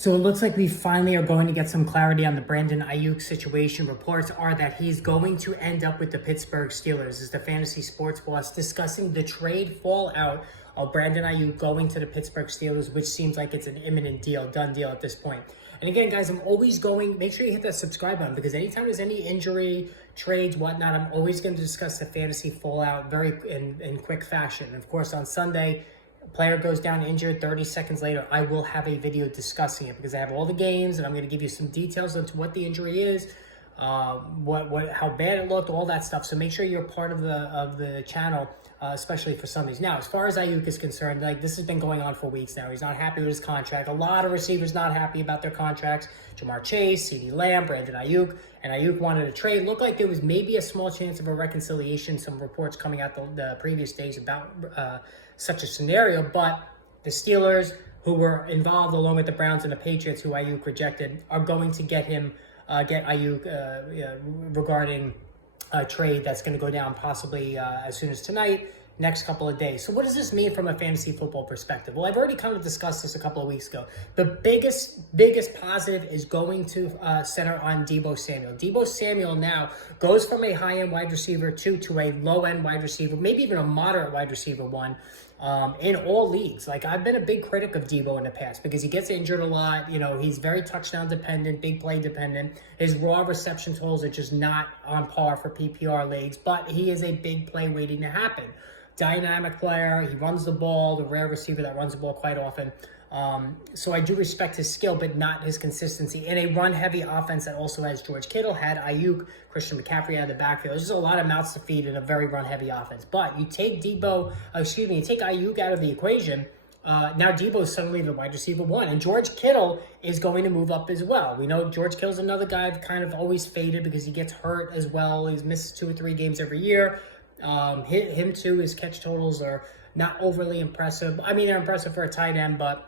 So it looks like we finally are going to get some clarity on the Brandon Aiyuk situation. Reports are that he's going to end up with the Pittsburgh Steelers. Is the fantasy sports boss discussing the trade fallout of Brandon Aiyuk going to the Pittsburgh Steelers, which seems like it's an imminent deal, done deal at this point. And again, guys, I'm always going, make sure you hit that subscribe button, because anytime there's any injury, trades, whatnot, I'm always going to discuss the fantasy fallout very in quick fashion. And of course, on Sunday, player goes down injured, 30 seconds later, I will have a video discussing it because I have all the games and I'm going to give you some details into what the injury is, how bad it looked, all that stuff. So make sure you're part of the channel, especially for Sundays. Now, as far as Aiyuk is concerned, like this has been going on for weeks now. He's not happy with his contract. A lot of receivers not happy about their contracts. Jamar Chase, CeeDee Lamb, Brandon Aiyuk, and Aiyuk wanted a trade. Looked like there was maybe a small chance of a reconciliation. Some reports coming out the previous days about such a scenario, but the Steelers, who were involved along with the Browns and the Patriots, who Aiyuk rejected, are going to get Aiyuk regarding a trade that's going to go down possibly as soon as tonight, next couple of days. So what does this mean from a fantasy football perspective? Well, I've already kind of discussed this a couple of weeks ago. The biggest positive is going to center on Deebo Samuel. Deebo Samuel now goes from a high-end wide receiver to a low-end wide receiver, maybe even a moderate wide receiver one, in all leagues. Like, I've been a big critic of Deebo in the past because he gets injured a lot. You know, he's very touchdown dependent, big play dependent. His raw reception totals are just not on par for PPR leagues, but he is a big play waiting to happen. Dynamic player, he runs the ball, the rare receiver that runs the ball quite often. So I do respect his skill, but not his consistency. In a run-heavy offense that also has George Kittle, had Aiyuk, Christian McCaffrey out of the backfield. There's just a lot of mouths to feed in a very run-heavy offense. But you take you take Aiyuk out of the equation, now Deebo is suddenly the wide receiver one, and George Kittle is going to move up as well. We know George Kittle's another guy I've kind of always faded because he gets hurt as well. He's missed 2 or 3 games every year. Him too, his catch totals are not overly impressive. I mean, they're impressive for a tight end, but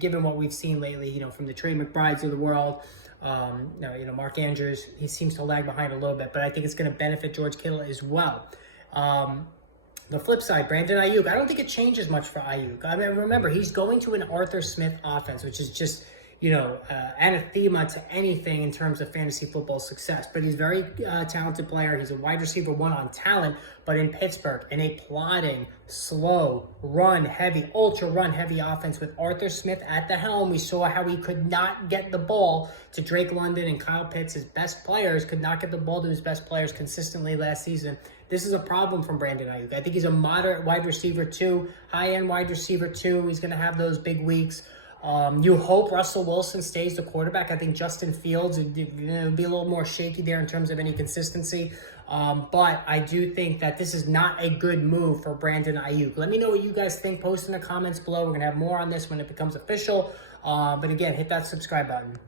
given what we've seen lately, you know, from the Trey McBrides of the world, Mark Andrews, he seems to lag behind a little bit, but I think it's going to benefit George Kittle as well. The flip side, Brandon Aiyuk, I don't think it changes much for Aiyuk. I mean, remember, he's going to an Arthur Smith offense, which is just, anathema to anything in terms of fantasy football success. But he's a very talented player. He's a wide receiver one on talent, but in Pittsburgh, in a plodding, slow, run-heavy, ultra-run-heavy offense with Arthur Smith at the helm, we saw how he could not get the ball to Drake London and Kyle Pitts, his best players, could not get the ball to his best players consistently last season. This is a problem from Brandon Aiyuk. I think he's a moderate wide receiver two, high-end wide receiver two. He's going to have those big weeks. You hope Russell Wilson stays the quarterback. I think Justin Fields would be a little more shaky there in terms of any consistency. But I do think that this is not a good move for Brandon Aiyuk. Let me know what you guys think. Post in the comments below. We're going to have more on this when it becomes official. But again, hit that subscribe button.